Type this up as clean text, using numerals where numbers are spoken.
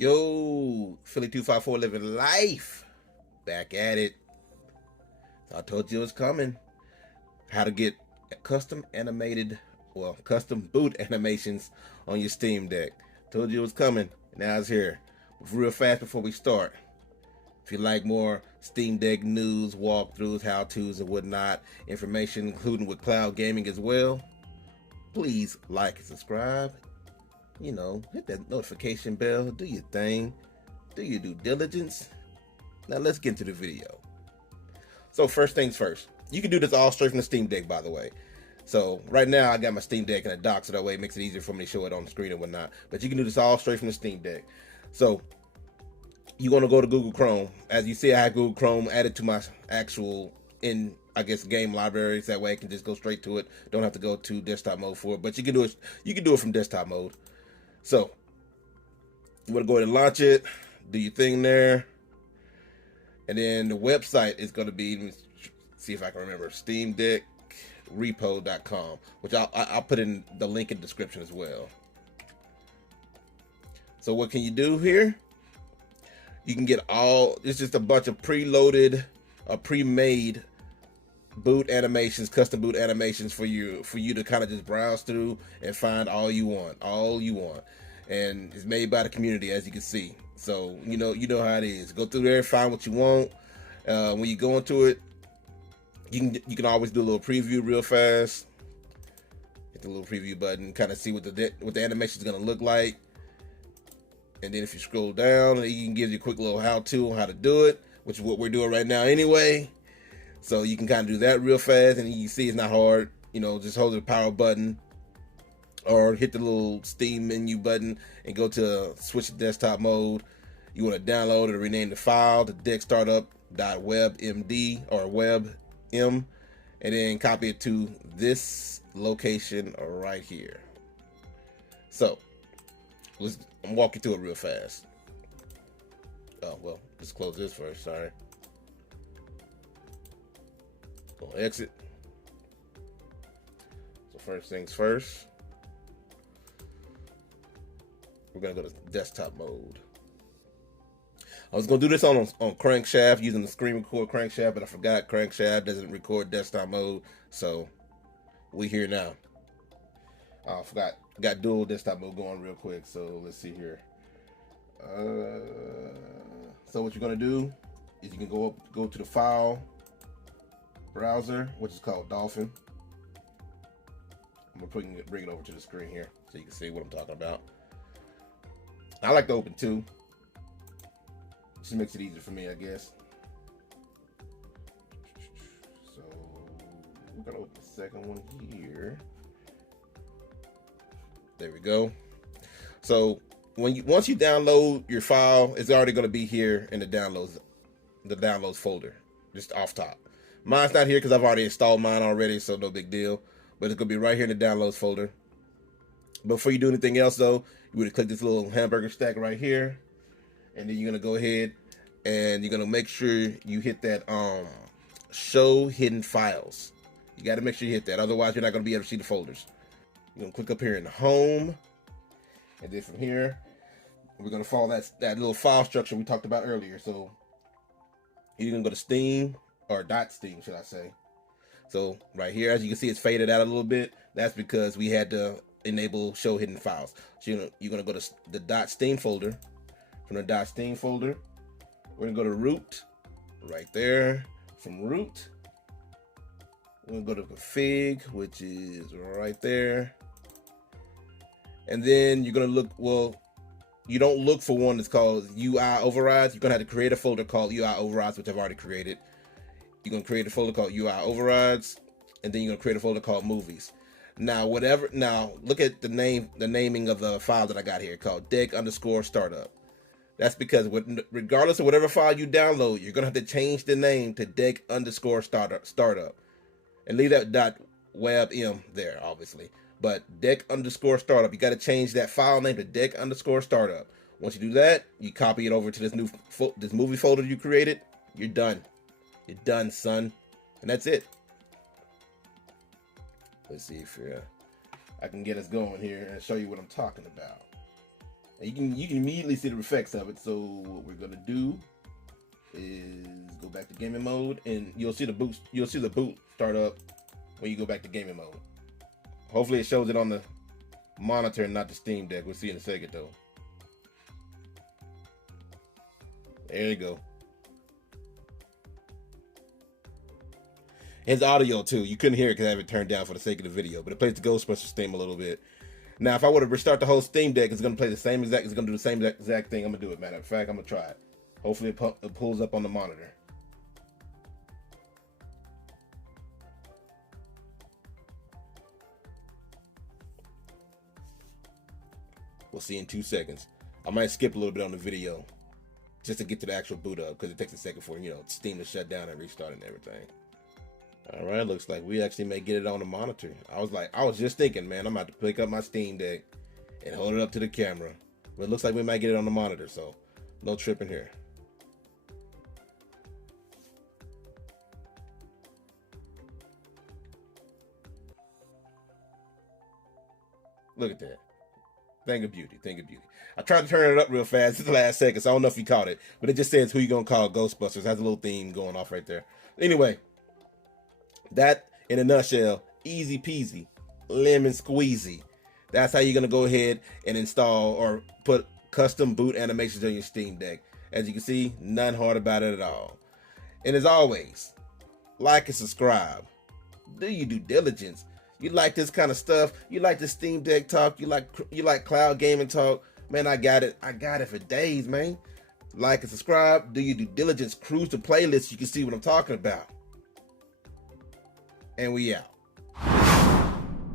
Yo, Philly 254 living life. Back at it. So I told you it was coming. How to get custom animated, custom boot animations on your Steam Deck. Told you it was coming. Now it's here. But real fast before we start. If you like more Steam Deck news, walkthroughs, how-tos, and whatnot, information including with cloud gaming as well, please like and subscribe. Hit that notification bell, do your thing, do your due diligence. Now let's get into the video. So first things first, you can do this all straight from the Steam Deck, by the way. So right now I got my Steam Deck in a dock, so that way it makes it easier for me to show it on the screen and whatnot. But you can do this all straight from the Steam Deck. So you want to go to Google Chrome. As you see, I have Google Chrome added to my actual game libraries. That way I can just go straight to it. Don't have to go to desktop mode for it. But you can do it. You can do it from desktop mode. So you want to go ahead and launch it. Do your thing there. And then the website is going to be, let me see if I can remember, steamdeckrepo.com, which I'll put in the link in the description as well. So what can you do here? You can get it's just a bunch of preloaded, pre-made boot animations, custom boot animations for you to kind of just browse through and find all you want. And it's made by the community, as you can see. So you know how it is. Go through there, find what you want. When you go into it, you can always do a little preview real fast. Hit the little preview button, kind of see what the animation is gonna look like. And then if you scroll down, it can give you a quick little how-to on how to do it, which is what we're doing right now anyway. So you can kind of do that real fast, and you see it's not hard. Just hold the power button or hit the little Steam menu button and go to switch to desktop mode. You want to download or rename the file to deckstartup.webmd or webm, and then copy it to this location right here. So I'm walking through it real fast. Oh, well, let's close this first. Sorry. Gonna exit. So first things first, we're gonna go to desktop mode. I was gonna do this on crankshaft using the screen record crankshaft, but I forgot crankshaft doesn't record desktop mode, so we here now. I forgot. Got dual desktop mode going real quick, so let's see here. So what you're gonna do is you can go to the file browser, which is called Dolphin. I'm gonna bring it over to the screen here so you can see what I'm talking about. I like to open two. Just makes it easier for me, I guess. So we're gonna open the second one here. There we go. So once you download your file, it's already going to be here in the downloads folder, just off top. Mine's not here because I've already installed mine already, so no big deal. But it's going to be right here in the downloads folder. Before you do anything else, though, you would click this little hamburger stack right here, and then you're going to go ahead and you're going to make sure you hit that show hidden files. You got to make sure you hit that, otherwise you're not going to be able to see the folders. You're gonna click up here in home, and then from here we're gonna follow that little file structure we talked about earlier. So you're gonna go to Steam, or .steam should I say. So right here, as you can see, it's faded out a little bit. That's because we had to enable show hidden files. So you're gonna go to the .steam folder. From the .steam folder, we're gonna go to root right there. From root, we're gonna go to config, which is right there. And then you're gonna look, you don't look for one that's called uioverrides. You're gonna have to create a folder called uioverrides, which I've already created. You're gonna create a folder called uioverrides, and then you're gonna create a folder called movies. Now look at the naming of the file that I got here called deck_startup. That's because regardless of whatever file you download, you're gonna have to change the name to deck_startup. And leave that .webm there, obviously. But deck_startup, you got to change that file name to deck_startup. Once you do that, you copy it over to this movie folder you created. You're done. You're done, son. And that's it. Let's see if I can get us going here and show you what I'm talking about. And you can immediately see the effects of it. So what we're gonna do is go back to gaming mode, and you'll see the boot start up when you go back to gaming mode. Hopefully it shows it on the monitor and not the Steam Deck. We'll see in a second though. There you go. His audio too. You couldn't hear it because I have it turned down for the sake of the video, but it plays the Ghostbusters theme a little bit. Now, if I were to restart the whole Steam Deck, it's gonna play the same exact. It's gonna do the same exact thing. I'm gonna do it. Matter of fact, I'm gonna try it. Hopefully, it pulls up on the monitor. We'll see in 2 seconds. I might skip a little bit on the video just to get to the actual boot up because it takes a second for Steam to shut down and restart and everything. All right, looks like we actually may get it on the monitor. I was just thinking, man, I'm about to pick up my Steam Deck and hold it up to the camera. But it looks like we might get it on the monitor, so no tripping here. Look at that. Thing of beauty, thing of beauty. I tried to turn it up real fast. It's the last second, so I don't know if you caught it. But it just says who you gonna call Ghostbusters. It has a little theme going off right there. Anyway, that in a nutshell, easy peasy, lemon squeezy. That's how you're gonna go ahead and install or put custom boot animations on your Steam Deck. As you can see, none hard about it at all. And as always, like and subscribe. Do your due diligence. You like this kind of stuff? You like the Steam Deck talk? You like cloud gaming talk? Man, I got it. I got it for days, man. Like and subscribe. Do your due diligence. Cruise the playlist. You can see what I'm talking about. And we out.